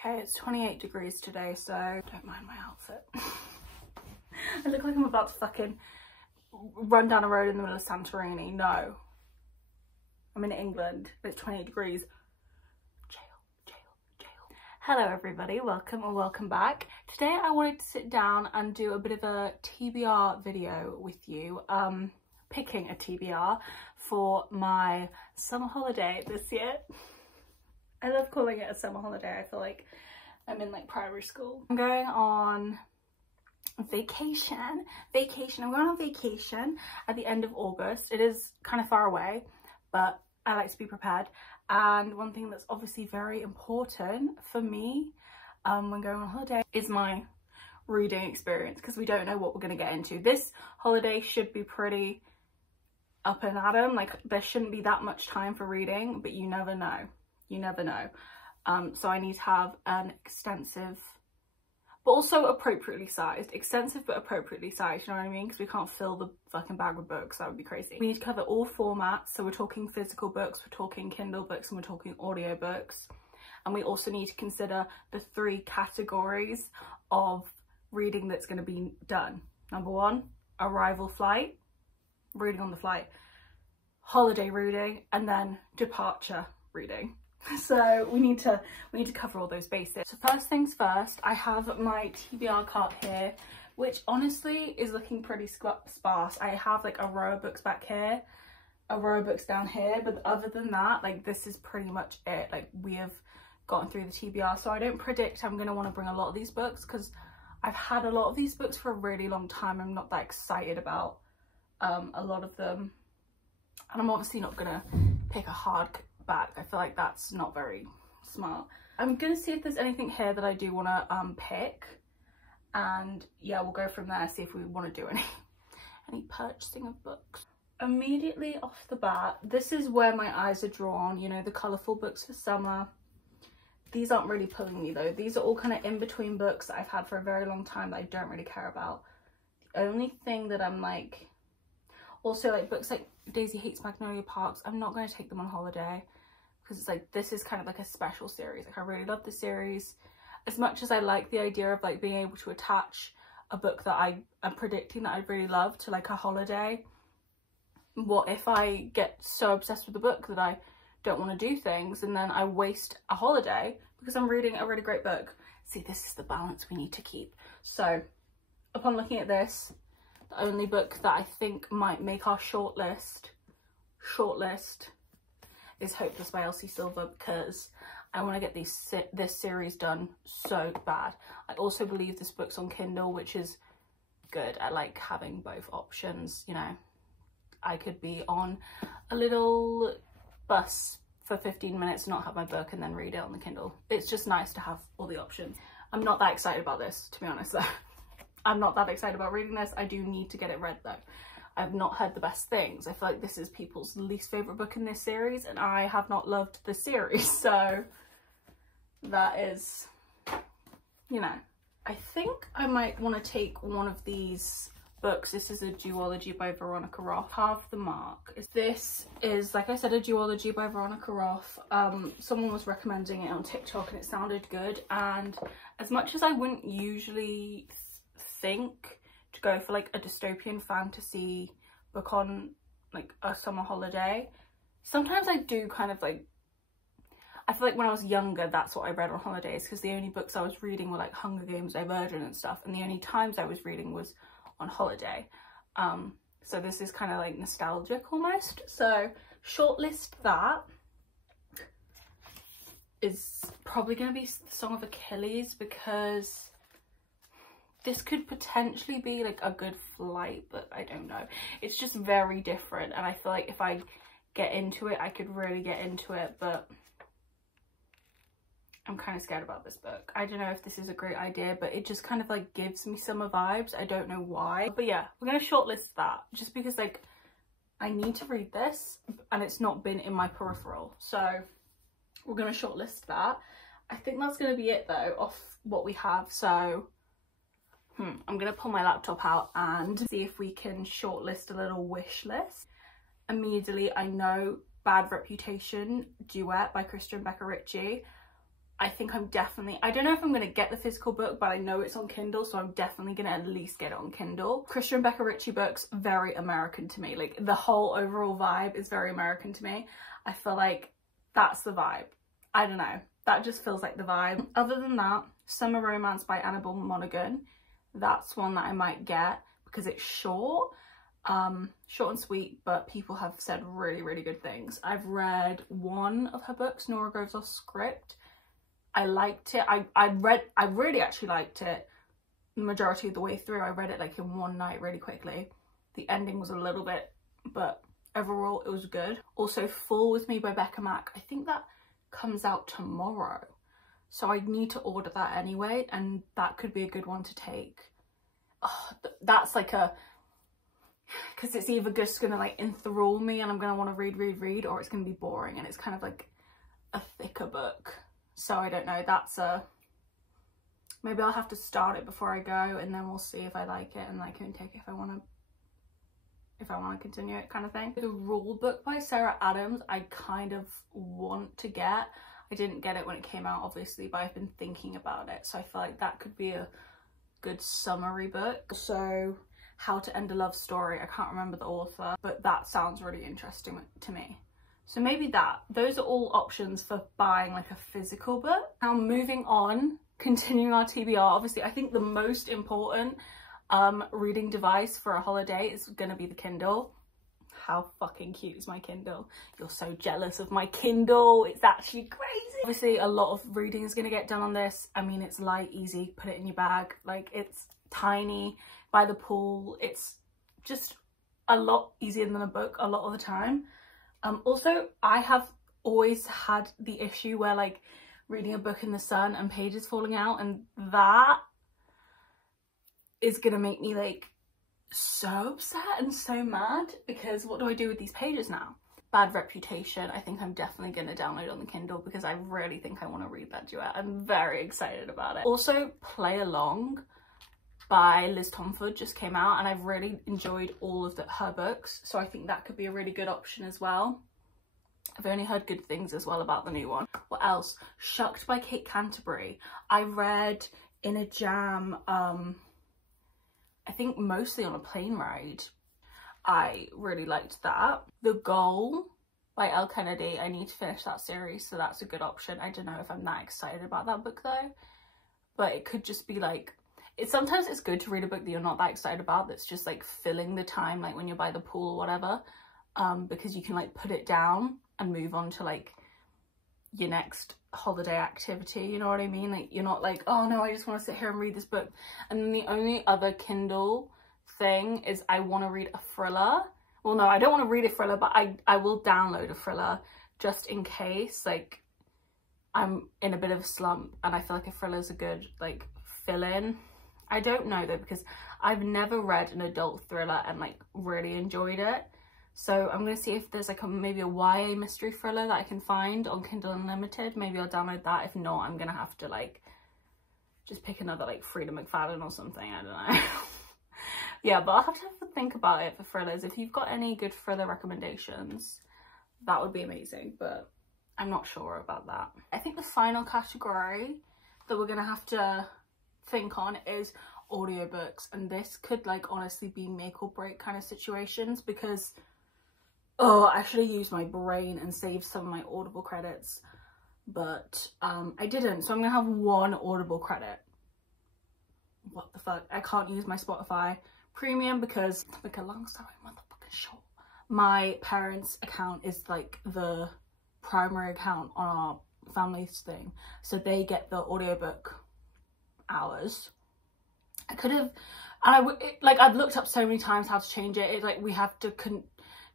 Okay, it's 28 degrees today, so don't mind my outfit. I look like I'm about to fucking run down a road in the middle of Santorini. No. I'm in England, but it's 28 degrees. Jail. Hello everybody, welcome or welcome back. Today I wanted to sit down and do a bit of a TBR video with you. Picking a TBR for my summer holiday this year. I love calling it a summer holiday. I feel like I'm in like primary school. I'm going on vacation. I'm going on vacation at the end of August. It is kind of far away, but I like to be prepared. And one thing that's obviously very important for me when going on holiday is my reading experience, because we don't know what we're going to get into. This holiday should be pretty up and at 'em. Like, there shouldn't be that much time for reading, but you never know. So I need to have an extensive but also appropriately sized, extensive but appropriately sized, you know what I mean, because we can't fill the fucking bag with books. That would be crazy. We need to cover all formats, so we're talking physical books, we're talking Kindle books, and we're talking audio books. And we also need to consider the 3 categories of reading that's going to be done. Number 1, arrival flight, reading on the flight, holiday reading, and then departure reading. So we need to cover all those basics. So first things first, I have my TBR cart here, which honestly is looking pretty sparse. I have like a row of books back here, a row of books down here, but other than that, like, this is pretty much it. Like, we have gotten through the TBR, so I don't predict I'm going to want to bring a lot of these books, because I've had a lot of these books for a really long time. I'm not that excited about a lot of them, and I'm obviously not going to pick a hard back. I feel like that's not very smart. I'm gonna see if there's anything here that I do want to pick, and yeah, we'll go from there, see if we want to do any purchasing of books. Immediately off the bat, this is where my eyes are drawn, you know, the colourful books for summer. These aren't really pulling me though. These are all kind of in between books that I've had for a very long time that I don't really care about. The only thing that I'm like, also like books like Daisy Hates Magnolia Parks, I'm not going to take them on holiday, because it's like, this is kind of like a special series. Like, I really love the series. As much as I like the idea of like being able to attach a book that I am predicting that I really love to like a holiday, what if I get so obsessed with the book that I don't want to do things, and then I waste a holiday because I'm reading a really great book? See, this is the balance we need to keep. So upon looking at this, the only book that I think might make our shortlist is Hopeless by Elsie Silver, because I want to get this series done so bad. I also believe this book's on Kindle, which is good. I like having both options, you know. I could be on a little bus for 15 minutes, not have my book, and then read it on the Kindle. It's just nice to have all the options. I'm not that excited about this, to be honest, though. I'm not that excited about reading this. I do need to get it read, though. I've not heard the best things. I feel like this is people's least favourite book in this series, and I have not loved the series, so that is, you know. I think I might want to take one of these books. This is a duology by Veronica Roth. Half the Mark. This is, like I said, a duology by Veronica Roth. Someone was recommending it on TikTok and it sounded good, and as much as I wouldn't usually think to go for like a dystopian fantasy book on like a summer holiday, sometimes I do kind of like, I feel like when I was younger, that's what I read on holidays, because the only books I was reading were like Hunger Games, Divergent and stuff, and the only times I was reading was on holiday. So this is kind of like nostalgic almost. So shortlist that is probably going to be the Song of Achilles, because this could potentially be like a good flight, but I don't know. It's just very different, and I feel like if I get into it, I could really get into it, but I'm kind of scared about this book. I don't know if this is a great idea, but it just kind of like gives me summer vibes. I don't know why. But yeah, we're going to shortlist that, just because like I need to read this and it's not been in my peripheral. So we're going to shortlist that. I think that's going to be it though, off what we have. So I'm going to pull my laptop out and see if we can shortlist a little wish list. Immediately, I know Bad Reputation duet by Christian Becca Ritchie. I think I'm definitely, I don't know if I'm going to get the physical book, but I know it's on Kindle, so I'm definitely going to at least get it on Kindle. Christian and Becca Ritchie books, very American to me. Like the whole overall vibe is very American to me. I feel like that's the vibe. I don't know. That just feels like the vibe. Other than that, Summer Romance by Annabelle Monaghan. That's one that I might get because it's short. Short and sweet, but people have said really, really good things. I've read one of her books, Nora Goes Off Script. I liked it. I really actually liked it the majority of the way through. I read it like in one night really quickly. The ending was a little bit, but overall it was good. Also Fall With Me by Becca Mack. I think that comes out tomorrow, so I need to order that anyway, and that could be a good one to take. Oh, that's like a, because it's either just gonna like enthrall me and I'm gonna want to read, or it's gonna be boring, and it's kind of like a thicker book. So I don't know, that's a, maybe I'll have to start it before I go, and then we'll see if I like it and I can take it if I want to continue it, kind of thing. The Rule Book by Sarah Adams, I kind of want to get. I didn't get it when it came out, obviously, but I've been thinking about it, so I feel like that could be a good summary book. So How to End a Love Story, I can't remember the author, but that sounds really interesting to me. So maybe that. Those are all options for buying like a physical book. Now moving on, continuing our TBR, obviously I think the most important reading device for a holiday is gonna be the Kindle. How fucking cute is my Kindle? You're so jealous of my Kindle. It's actually crazy. Obviously a lot of reading is gonna get done on this. I mean, it's light, easy, put it in your bag. Like, it's tiny, by the pool. It's just a lot easier than a book a lot of the time. Also, I have always had the issue where like reading a book in the sun and pages falling out, and that is gonna make me like so upset and so mad, because what do I do with these pages now? Bad Reputation, I think I'm definitely gonna download on the Kindle because I really think I want to read that duet. I'm very excited about it. Also, Play Along by Liz Tomford just came out, and I've really enjoyed all of her books, so I think that could be a really good option as well. I've only heard good things as well about the new one. What else? Shucked by Kate Canterbury. I read in a jam, I think mostly on a plane ride. I really liked that. The Goal by Elle Kennedy. I need to finish that series, so that's a good option. I don't know if I'm that excited about that book though, but it could just be like, sometimes it's good to read a book that you're not that excited about, that's just like filling the time, like when you're by the pool or whatever, because you can like put it down and move on to like your next holiday activity, you know what I mean? Like, you're not like, oh no, I just want to sit here and read this book. And then the only other Kindle thing is I want to read a thriller. Well, no, I don't want to read a thriller, but I will download a thriller just in case like I'm in a bit of a slump and I feel like a thriller is a good like fill-in. I don't know though, because I've never read an adult thriller and like really enjoyed it. So I'm going to see if there's like maybe a YA mystery thriller that I can find on Kindle Unlimited. Maybe I'll download that. If not, I'm going to have to like just pick another like Frida McFadden or something. I don't know. Yeah, but I'll have to think about it for thrillers. If you've got any good thriller recommendations, that would be amazing, but I'm not sure about that. I think the final category that we're going to have to think on is audiobooks, and this could like honestly be make or break kind of situations, because I should have used my brain and saved some of my Audible credits, but I didn't, so I'm gonna have one Audible credit. What the fuck? I can't use my Spotify Premium because like a long story motherfucking short, my parents' account is like the primary account on our family's thing, so they get the audiobook hours. I could have, and I've looked up so many times how to change it. It's like we have to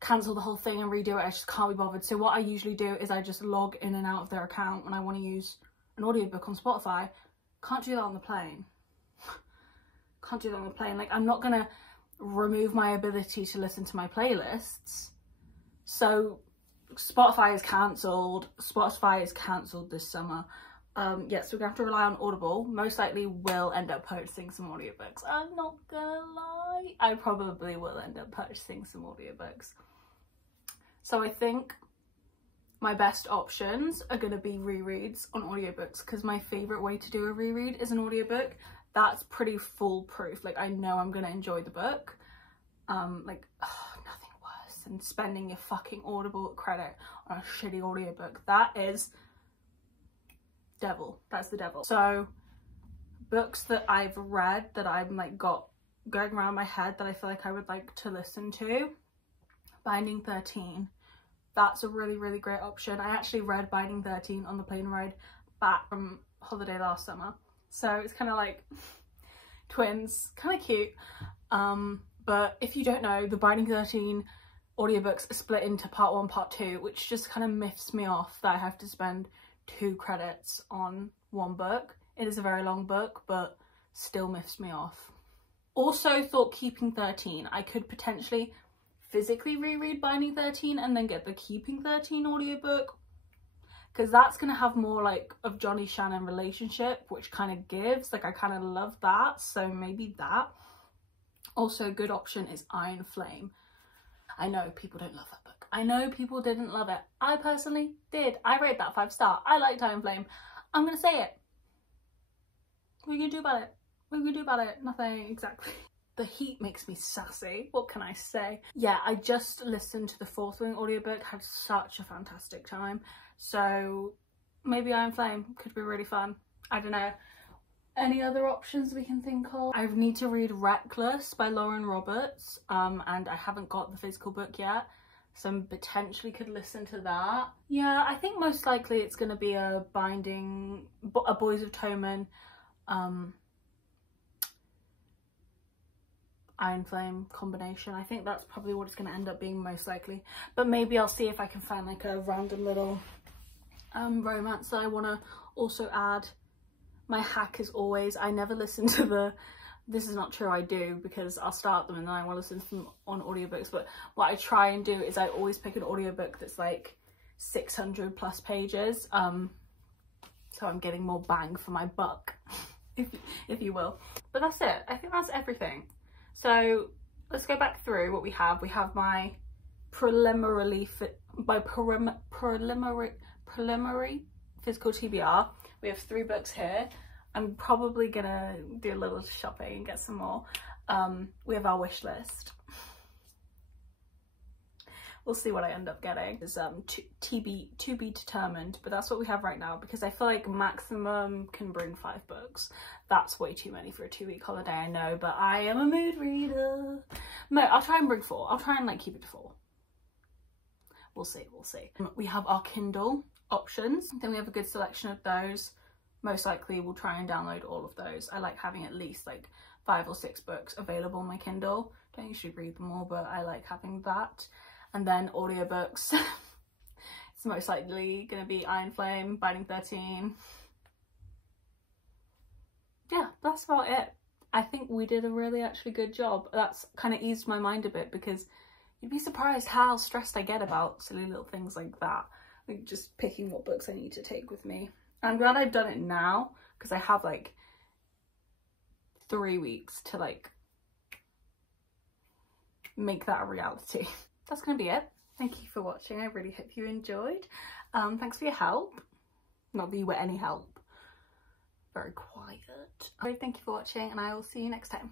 cancel the whole thing and redo it. I just can't be bothered. So what I usually do is I just log in and out of their account when I want to use an audiobook on Spotify. Can't do that on the plane. Can't do that on the plane. Like, I'm not gonna remove my ability to listen to my playlists. So Spotify is cancelled. Spotify is cancelled this summer. Yes, we're gonna have to rely on Audible. Most likely will end up purchasing some audiobooks. I'm not gonna lie, I probably will end up purchasing some audiobooks. So I think my best options are going to be rereads on audiobooks, because my favourite way to do a reread is an audiobook. That's pretty foolproof. Like, I know I'm going to enjoy the book. Like, nothing worse than spending your fucking Audible credit on a shitty audiobook. That is devil. That's the devil. So books that I've read that I'm like got going around my head that I feel like I would like to listen to, Binding 13. That's a really, really great option. I actually read Binding 13 on the plane ride back from holiday last summer. So it's kind of like twins, kind of cute. But if you don't know, the Binding 13 audiobooks are split into part 1, part 2, which just kind of miffs me off that I have to spend 2 credits on one book. It is a very long book, but still miffs me off. Also thought Keeping 13, I could potentially physically reread Binding 13 and then get the Keeping 13 audiobook, because that's going to have more like of Johnny Shannon relationship, which kind of gives, like, I kind of love that, so maybe that. Also a good option is Iron Flame. I know people don't love that book. I know people didn't love it. I personally did. I rate that 5-star. I liked Iron Flame. I'm going to say it. What are you going to do about it? What are you going to do about it? Nothing, exactly. The heat makes me sassy. What can I say? Yeah, I just listened to the Fourth Wing audiobook. Had such a fantastic time. So maybe Iron Flame could be really fun. I don't know. Any other options we can think of? I need to read Reckless by Lauren Roberts, and I haven't got the physical book yet, so potentially could listen to that. Yeah, I think most likely it's going to be a Boys of Toman, Iron Flame combination. I think that's probably what it's going to end up being most likely, but maybe I'll see if I can find like a random little romance that I want to also add. My hack is always, I never listen to the, this is not true, I do, because I'll start them and then I want to listen to them on audiobooks, but what I try and do is I always pick an audiobook that's like 600 plus pages, so I'm getting more bang for my buck, if you will. But that's it. I think that's everything. So let's go back through what we have. We have my preliminary physical TBR. We have 3 books here. I'm probably gonna do a little shopping and get some more. We have our wish list. We'll see what I end up getting. It's to be determined, but that's what we have right now, because I feel like maximum can bring 5 books. That's way too many for a 2-week holiday, I know, but I am a mood reader. No, I'll try and bring 4. I'll try and like keep it to 4. We'll see, we'll see. We have our Kindle options, then we have a good selection of those. Most likely we'll try and download all of those. I like having at least like 5 or 6 books available on my Kindle. Don't usually read them all, but I like having that. And then audiobooks. It's most likely gonna be Iron Flame, Binding 13. Yeah, that's about it. I think we did a really actually good job. That's kind of eased my mind a bit, because you'd be surprised how stressed I get about silly little things like that. Like just picking what books I need to take with me. I'm glad I've done it now, because I have like 3 weeks to like make that a reality. That's gonna be it. Thank you for watching. I really hope you enjoyed. Thanks for your help. Not that you were any help. Very quiet. Thank you for watching, and I will see you next time.